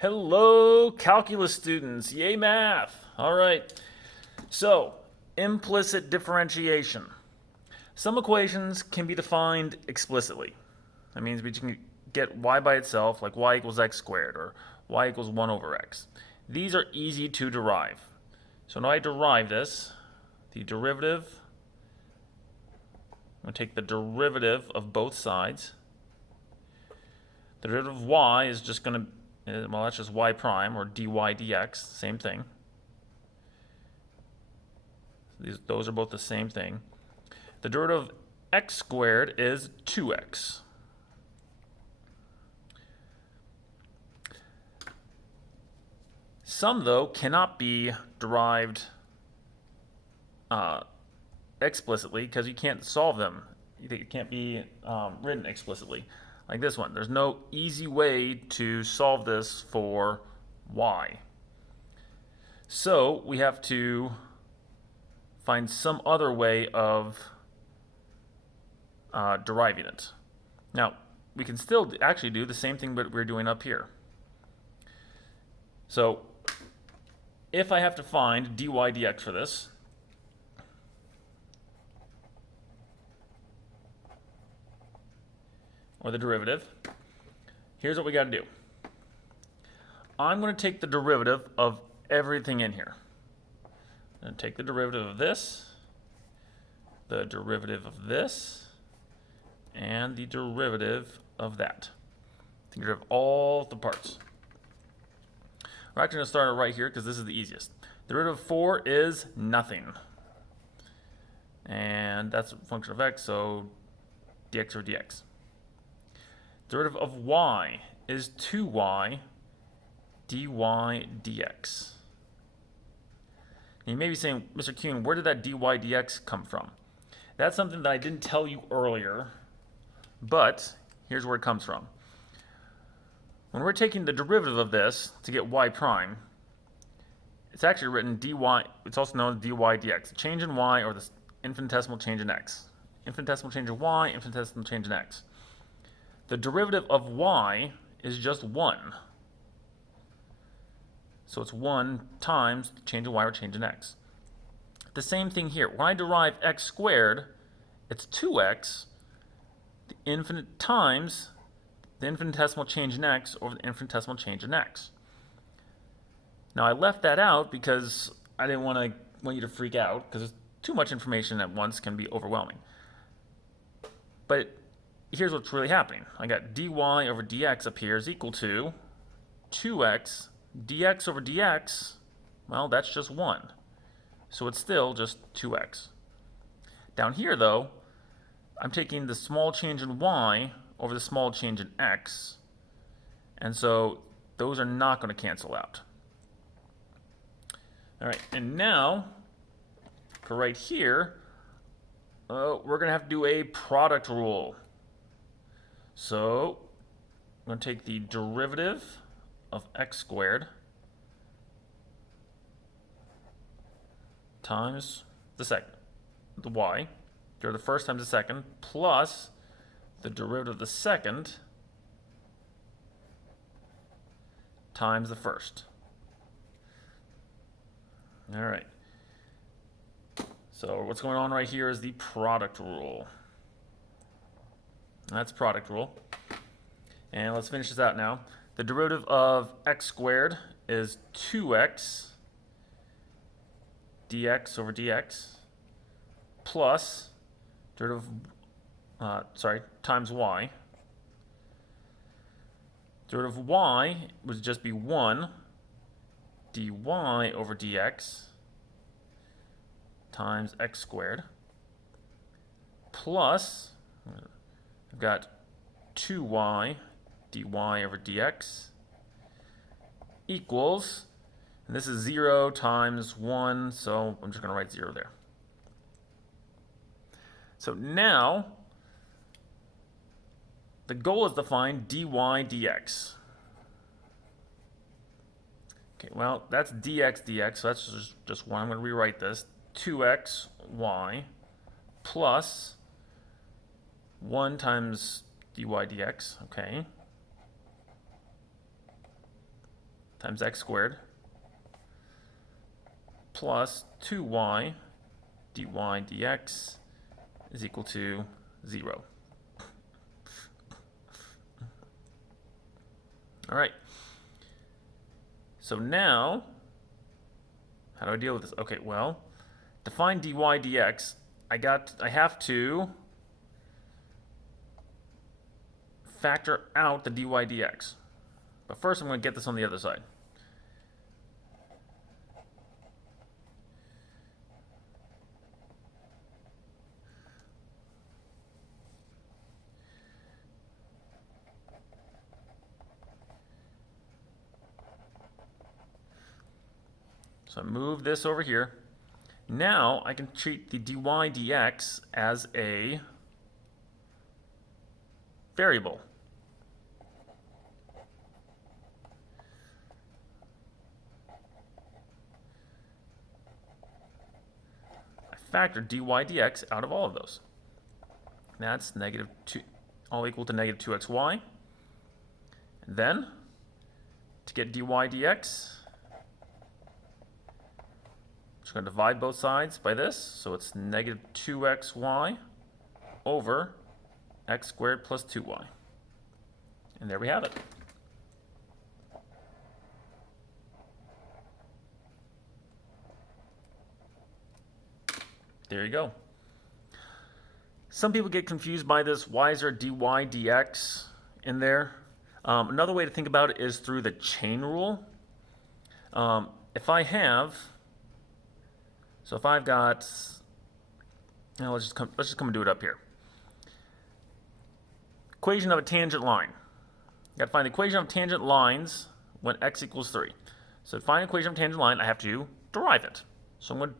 Hello, calculus students. Yay, math. All right. So, implicit differentiation. Some equations can be defined explicitly. That means we can get y by itself, like y equals x squared, or y equals 1 over x. These are easy to derive. So now I derive this. The derivative, I'm going to take the derivative of both sides. The derivative of y is just going to, well, that's just y prime, or dy dx, same thing. Those are both the same thing. The derivative of x squared is 2x. Some, though, cannot be derived explicitly because you can't solve them. It can't be written explicitly. Like this one. There's no easy way to solve this for y. So we have to find some other way of deriving it. Now, we can still actually do the same thing that we're doing up here. So if I have to find dy dx for this, or the derivative, here's what we got to do. I'm going to take the derivative of everything in here. I'm going to take the derivative of this, the derivative of this, and the derivative of that. Take care of all the parts. We're actually going to start it right here because this is the easiest. The derivative of 4 is nothing. And that's a function of x, so dx over dx. Derivative of y is 2y dy dx. And you may be saying, Mr. Kuhn, where did that dy dx come from? That's something that I didn't tell you earlier, but here's where it comes from. When we're taking the derivative of this to get y prime, it's actually written dy, it's also known as dy dx. The change in y or the infinitesimal change in x. Infinitesimal change in y, infinitesimal change in x. The derivative of y is just 1. So it's 1 times the change in y or change in x. The same thing here. When I derive x squared, it's 2x, the infinite times the infinitesimal change in x over the infinitesimal change in x. Now I left that out because I didn't want you to freak out, because too much information at once can be overwhelming. But here's what's really happening. I got dy over dx up here is equal to 2x dx over dx. Well, that's just 1. So it's still just 2x. Down here, though, I'm taking the small change in y over the small change in x. And so those are not going to cancel out. All right, and now, for right here, we're going to have to do a product rule. So I'm going to take the derivative of x squared times the y, derivative of the first times the second, plus the derivative of the second times the first. All right. So what's going on right here is the product rule. That's product rule. And let's finish this out now. The derivative of x squared is 2x dx over dx plus derivative times y. Derivative of y would just be 1 dy over dx times x squared plus, I've got 2y dy over dx equals, and this is 0 times 1, so I'm just going to write 0 there. So now, the goal is to find dy dx. Okay, well, that's dx dx, so that's just 1. I'm going to rewrite this. 2xy plus 1 times dy dx, okay. times x squared plus 2y dy dx is equal to 0. All right. So now, how do I deal with this? Okay, well, to find dy dx, I have to factor out the dy dx. But first I'm going to get this on the other side. So I move this over here. Now I can treat the dy dx as a variable. I factor dy dx out of all of those. That's negative 2, all equal to negative 2xy. And then, to get dy dx, I'm just going to divide both sides by this, so it's negative 2xy over x squared plus 2y. And there we have it. There you go. Some people get confused by this. Why is there dy dx in there? Another way to think about it is through the chain rule. If I've got, now let's just come and do it up here. Equation of a tangent line. You got to find the equation of tangent lines when x equals 3. So to find the equation of tangent line, I have to derive it. So I'm going to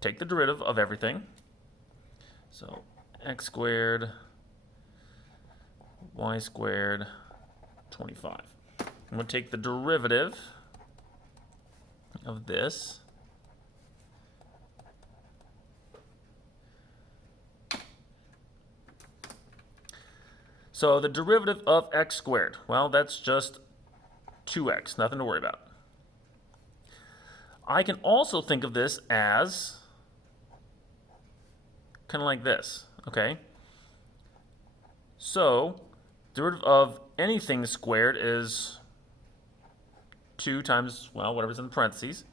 take the derivative of everything. So x squared, y squared, 25. I'm going to take the derivative of this. So the derivative of x squared, well, that's just 2x, nothing to worry about. I can also think of this as kind of like this, okay? So derivative of anything squared is 2 times, well, whatever's in the parentheses.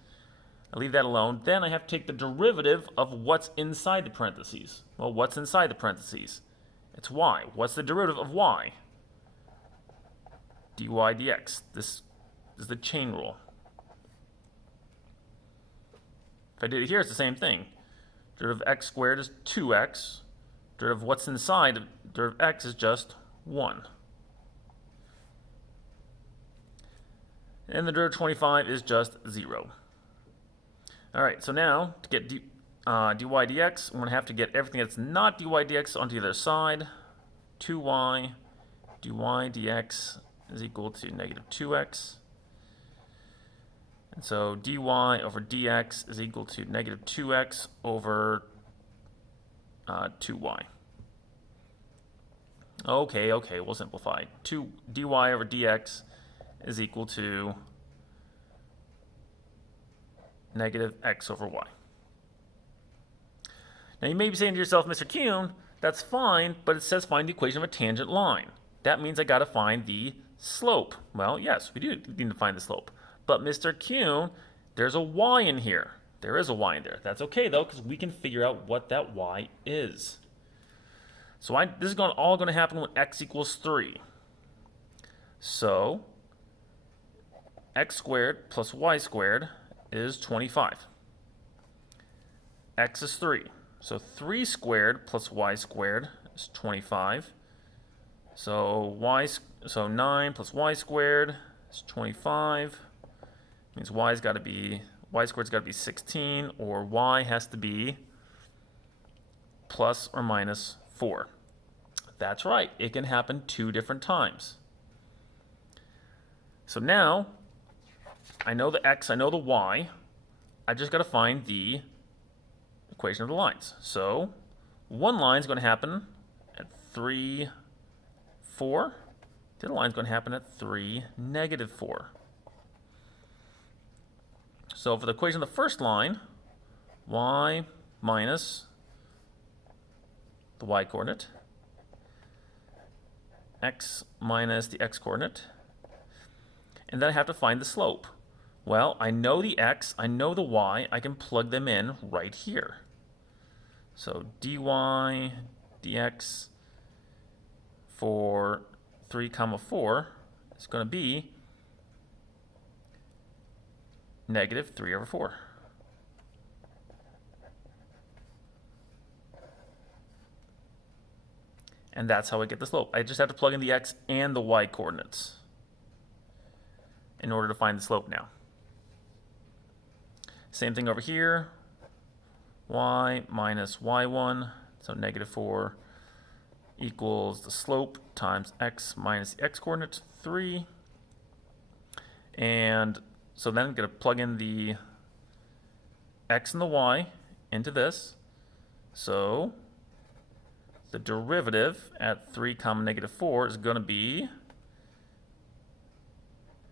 I leave that alone. Then I have to take the derivative of what's inside the parentheses. Well, what's inside the parentheses? It's y. What's the derivative of y? dy dx. This is the chain rule. If I did it here, it's the same thing. Derivative of x squared is 2x. Derivative of what's inside of derivative of x is just 1. And the derivative of 25 is just 0. All right, so now to get dy dx, I'm going to have to get everything that's not dy dx onto the other side. 2y dy dx is equal to negative 2x. And so dy over dx is equal to negative 2x over 2y. Okay, we'll simplify. Dy over dx is equal to negative x over y. Now you may be saying to yourself, Mr. Kuhn, that's fine, but it says find the equation of a tangent line. That means I got to find the slope. Well, yes, we do need to find the slope. But Mr. Kuhn, there's a y in here. There is a y in there. That's okay though, because we can figure out what that y is. So this is all going to happen when x equals 3. So x squared plus y squared is 25. X is 3. So 3 squared plus y squared is 25. So 9 plus y squared is 25. Means y squared's got to be 16, or y has to be plus or minus 4. That's right. It can happen 2 different times. So now I know the x, I know the y. I just got to find the equation of the lines. So one line is going to happen at 3, 4. The other line is going to happen at 3, negative 4. So for the equation of the first line, y minus the y-coordinate, x minus the x-coordinate, and then I have to find the slope. Well, I know the x, I know the y, I can plug them in right here. So dy dx for 3, 4 is going to be negative 3 over 4. And that's how I get the slope. I just have to plug in the x and the y coordinates in order to find the slope now. Same thing over here. Y minus y1, so negative 4 equals the slope times x minus the x coordinate, 3. And so then I'm going to plug in the x and the y into this. So the derivative at 3 comma negative 4 is going to be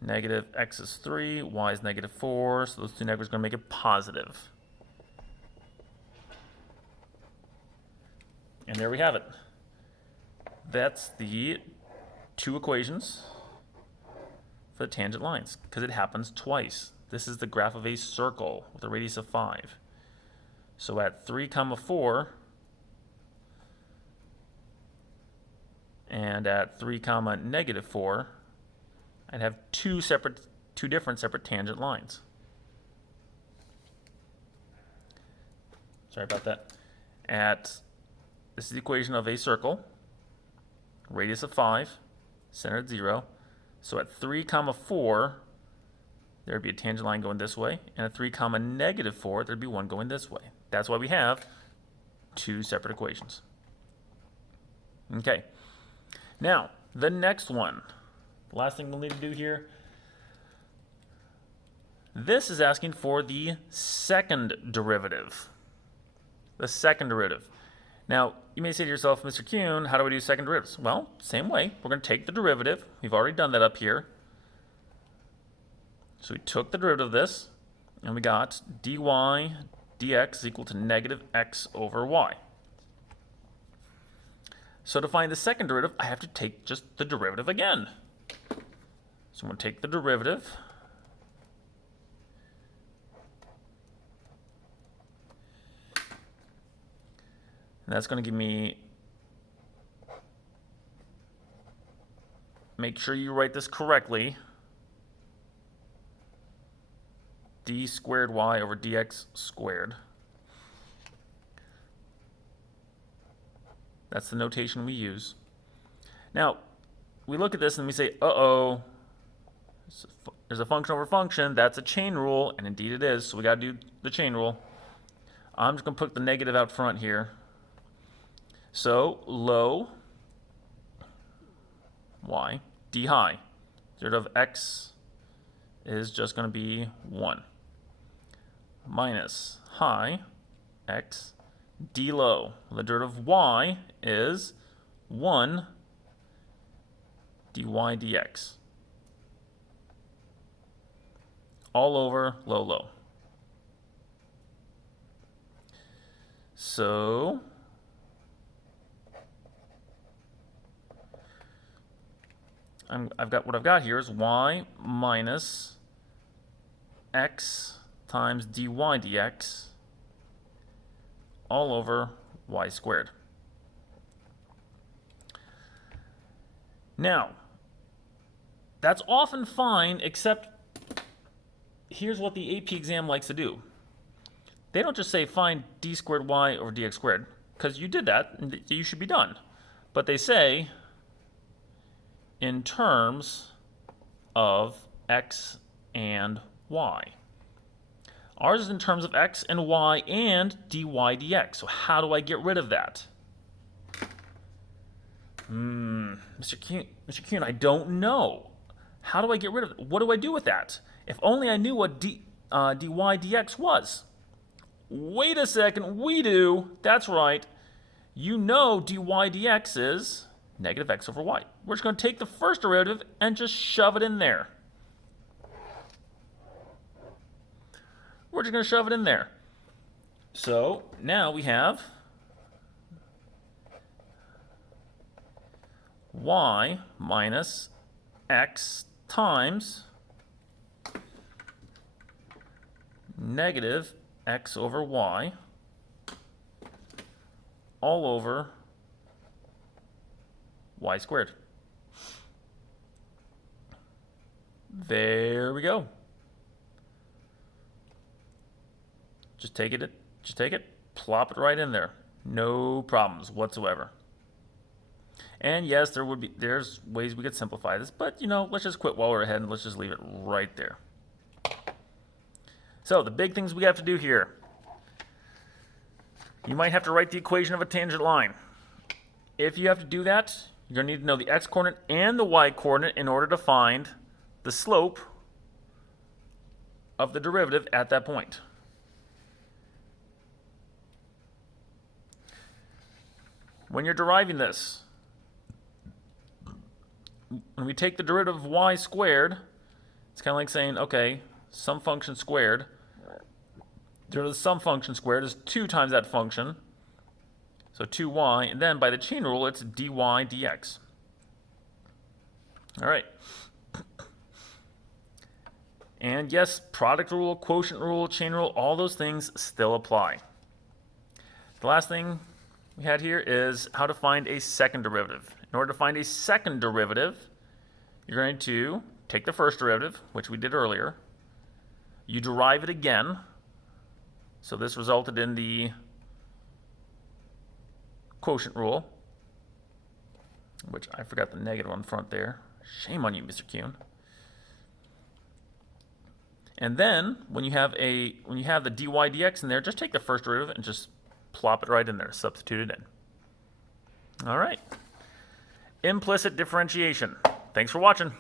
negative x is 3, y is negative 4, so those two negatives are going to make it positive. And there we have it. That's the two equations for the tangent lines, because it happens twice. This is the graph of a circle with a radius of 5. So at 3 comma 4 and at 3 comma negative 4, I'd have two different separate tangent lines. Sorry about that. This is the equation of a circle, radius of 5, center at 0. So at 3 comma 4, there would be a tangent line going this way, and at 3 comma negative 4, there'd be one going this way. That's why we have two separate equations. Okay. Now, the next one. The last thing we'll need to do here. This is asking for the second derivative. The second derivative. Now, you may say to yourself, Mr. Kuhn, how do we do second derivatives? Well, same way. We're going to take the derivative. We've already done that up here. So we took the derivative of this, and we got dy dx is equal to negative x over y. So to find the second derivative, I have to take just the derivative again. So I'm going to take the derivative. And that's going to give me, make sure you write this correctly, d squared y over dx squared. That's the notation we use. Now, we look at this and we say, uh-oh, there's a function over function. That's a chain rule, and indeed it is, so we got to do the chain rule. I'm just going to put the negative out front here. So, low y, d high. Derivative of x is just going to be 1. Minus high x d low. The derivative of y is 1 dy dx. All over low, low. So, what I've got here is y minus x times dy dx all over y squared. Now, that's often fine, except here's what the AP exam likes to do. They don't just say find d squared y over dx squared, because you did that, and you should be done. But they say in terms of x and y. Ours is in terms of x and y and dy dx. So how do I get rid of that? Mr. Kuhn, I don't know. How do I get rid of it? What do I do with that? If only I knew what dy dx was. Wait a second, we do. That's right. You know dy dx is negative x over y. We're just going to take the first derivative and just shove it in there. we're just going to shove it in there. So now we have y minus x times negative x over y all over y squared. There we go. Just take it, plop it right in there. No problems whatsoever. And yes, there's ways we could simplify this, but let's just quit while we're ahead and let's just leave it right there. So the big things we have to do here. You might have to write the equation of a tangent line. If you have to do that, you're going to need to know the x-coordinate and the y-coordinate in order to find the slope of the derivative at that point. When you're deriving this, when we take the derivative of y squared, it's kind of like saying, okay, some function squared. Derivative of some function squared is 2 times that function, so 2y, and then by the chain rule, it's dy dx. All right. And yes, product rule, quotient rule, chain rule, all those things still apply. The last thing we had here is how to find a second derivative. In order to find a second derivative, you're going to take the first derivative, which we did earlier. You derive it again. So this resulted in the quotient rule, which I forgot the negative on front there. Shame on you, Mr. Kuhn. And then when you have the dy dx in there, just take the first derivative and just plop it right in there, substitute it in. All right. Implicit differentiation. Thanks for watching.